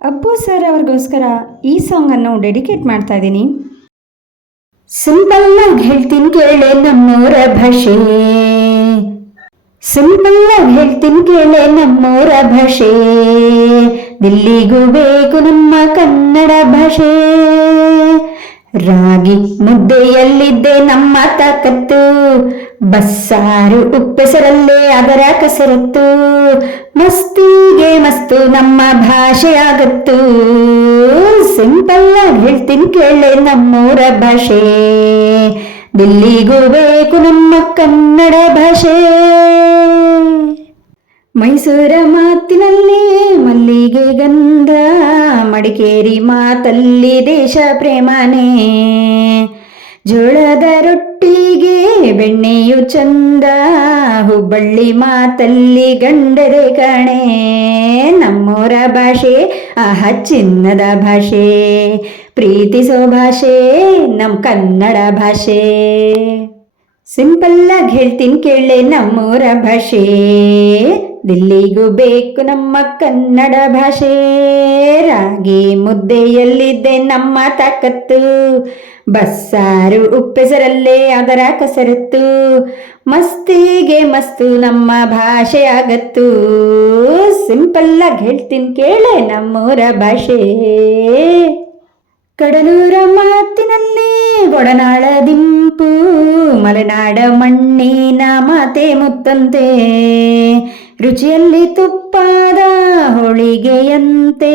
Appu sir ಅವ್ರಿಗೋಸ್ಕರ ಈ ಸಾಂಗನ್ನು dedicate ಮಾಡ್ತಾ ಇದ್ದೀನಿ. ಸಿಂಪಲ್ ಆಗಿ ಹೇಳ್ತೀನಿ ಕೇಳೆ ನಮ್ಮೂರ ಭಾಷೆ, ಸಿಂಪಲ್ ಆಗಿ ಹೇಳ್ತೀನಿ ಕೇಳೆ ನಮ್ಮೂರ ಭಾಷೆ, ದಿಲ್ಲಿಗೂ ಬೇಕು ನಮ್ಮ ಕನ್ನಡ ಭಾಷೆ. ರಾಗಿ ಮುದ್ದೆಯಲ್ಲಿದ್ದೆ ನಮ್ಮ ತಾಕತ್ತು, ಬಸ್ಸಾರು ಉಪ್ಪೆಸರಲ್ಲೇ ಅದರ ಕಸರತ್ತು, ಮಸ್ತಿಗೆ ಮಸ್ತು ನಮ್ಮ ಭಾಷೆ ಆಗತ್ತು. ಸಿಂಪಲ್ ಆಗಿ ಹೇಳ್ತೀನಿ ಕೇಳೆ ನಮ್ಮೂರ ಭಾಷೆ, ದಿಲ್ಲಿಗೂ ಬೇಕು ನಮ್ಮ ಕನ್ನಡ ಭಾಷೆ. ಮೈಸೂರ ಮಾತಿನಲ್ಲಿ ಮಲ್ಲಿಗೆ ಗಂಧ, ಮಡಿಕೇರಿ ಮಾತಲ್ಲಿ ದೇಶ ಪ್ರೇಮನೇ, ಜೋಳದ ರೊಟ್ಟಿಗೆ ಬೆಣ್ಣೆಯು ಚಂದ, ಹುಬ್ಬಳ್ಳಿ ಮಾತಲ್ಲಿ ಗಂಡದೆ ಕಣೆ. ನಮ್ಮೂರ ಭಾಷೆ ಆಹ ಚಿನ್ನದ ಭಾಷೆ, ಪ್ರೀತಿಸೋ ಭಾಷೆ ನಮ್ಮ ಕನ್ನಡ ಭಾಷೆ. ಸಿಂಪಲ್ ಆಗಿ ಹೇಳ್ತೀನಿ ಕೇಳೆ ನಮ್ಮೂರ ಭಾಷೆ, ದಿಲ್ಲಿಗೂ ಬೇಕು ನಮ್ಮ ಕನ್ನಡ ಭಾಷೆ. ರಾಗಿ ಮುದ್ದೆಯಲ್ಲಿದ್ದೆ ನಮ್ಮ ತಾಕತ್ತು, ಬಸ್ಸಾರು ಉಪ್ಪೆಸರಲ್ಲೇ ಅದರ ಕಸರತ್ತು, ಮಸ್ತಿಗೆ ಮಸ್ತು ನಮ್ಮ ಭಾಷೆ ಆಗತ್ತು. ಸಿಂಪಲ್ ಆಗಿ ಹೇಳ್ತೀನಿ ಕೇಳೆ ನಮ್ಮೂರ ಭಾಷೆ. ಕಡಲೂರ ಮಾತಿನಲ್ಲಿ ಒಡನಾಳ ದಿಂಪು, ಮಲೆನಾಡ ಮಣ್ಣಿನ ಮಾತೆ ಮುತ್ತಂತೆ, ರುಚಿಯಲ್ಲಿ ತುಪ್ಪಾದ ಹೋಳಿಗೆಯಂತೆ,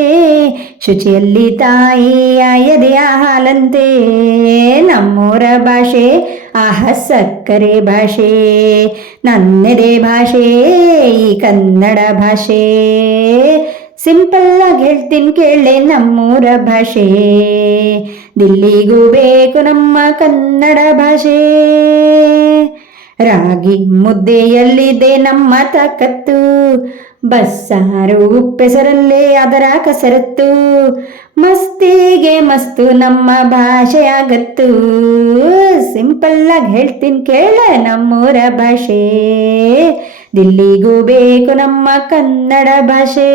ಶುಚಿಯಲ್ಲಿ ತಾಯಿಯ ಎದೆಯ ಹಾಲಂತೆ. ನಮ್ಮೂರ ಭಾಷೆ ಆಹ ಸಕ್ಕರೆ ಭಾಷೆ, ನನ್ನೆದೆ ಭಾಷೆ ಈ ಕನ್ನಡ ಭಾಷೆ. ಸಿಂಪಲ್ ಆಗಿ ಹೇಳ್ತೀನಿ ಕೇಳೆ ನಮ್ಮೂರ ಭಾಷೆ, ದಿಲ್ಲಿಗೂ ಬೇಕು ನಮ್ಮ ಕನ್ನಡ ಭಾಷೆ. ರಾಗಿ ಮುದ್ದೆಯಲ್ಲಿದೆ ನಮ್ಮ ತಾಕತ್ತು, ಬಸ್ಸಾರು ಉಪ್ಪೆಸರಲ್ಲೇ ಅದರ ಕಸರತ್ತು, ಮಸ್ತಿಗೆ ಮಸ್ತು ನಮ್ಮ ಭಾಷೆ ಆಗತ್ತು. ಸಿಂಪಲ್ ಆಗಿ ಹೇಳ್ತೀನಿ ಕೇಳೆ ನಮ್ಮೂರ ಭಾಷೆ, ದಿಲ್ಲಿಗೂ ಬೇಕು ನಮ್ಮ ಕನ್ನಡ ಭಾಷೆ.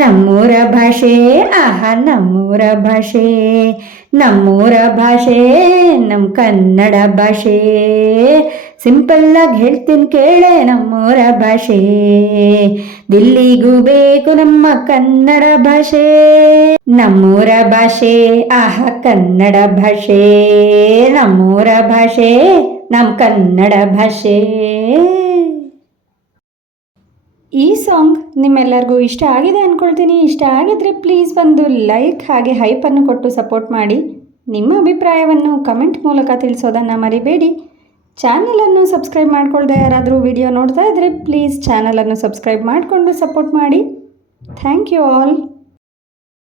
ನಮ್ಮೂರ ಭಾಷೆ ಆಹ ನಮ್ಮೂರ ಭಾಷೆ, ನಮ್ಮೂರ ಭಾಷೆ ನಮ್ಮ ಕನ್ನಡ ಭಾಷೆ. ಸಿಂಪಲ್ ಆಗಿ ಹೇಳ್ತೀನಿ ಕೇಳೆ ನಮ್ಮೂರ ಭಾಷೆ, ದಿಲ್ಲಿಗೂ ಬೇಕು ನಮ್ಮ ಕನ್ನಡ ಭಾಷೆ. ನಮ್ಮೂರ ಭಾಷೆ ಆಹ ಕನ್ನಡ ಭಾಷೆ, ನಮ್ಮೂರ ಭಾಷೆ ನಮ್ಮ ಕನ್ನಡ ಭಾಷೆ. ಈ ಸಾಂಗ್ ನಿಮ್ಮೆಲ್ಲರಿಗೂ ಇಷ್ಟ ಆಗಿದೆ ಅಂದ್ಕೊಳ್ತೀನಿ. ಇಷ್ಟ ಆಗಿದ್ರೆ ಪ್ಲೀಸ್ ಒಂದು ಲೈಕ್ ಹಾಗೆ ಹೈಪನ್ನು ಕೊಟ್ಟು ಸಪೋರ್ಟ್ ಮಾಡಿ. ನಿಮ್ಮ ಅಭಿಪ್ರಾಯವನ್ನು ಕಮೆಂಟ್ ಮೂಲಕ ತಿಳಿಸೋದನ್ನು ಮರಿಬೇಡಿ. ಚಾನಲನ್ನು ಸಬ್ಸ್ಕ್ರೈಬ್ ಮಾಡ್ಕೊಳ್ದೆ ಯಾರಾದರೂ ವಿಡಿಯೋ ನೋಡ್ತಾ ಇದ್ದರೆ ಪ್ಲೀಸ್ ಚಾನಲನ್ನು ಸಬ್ಸ್ಕ್ರೈಬ್ ಮಾಡಿಕೊಂಡು ಸಪೋರ್ಟ್ ಮಾಡಿ. Thank you all.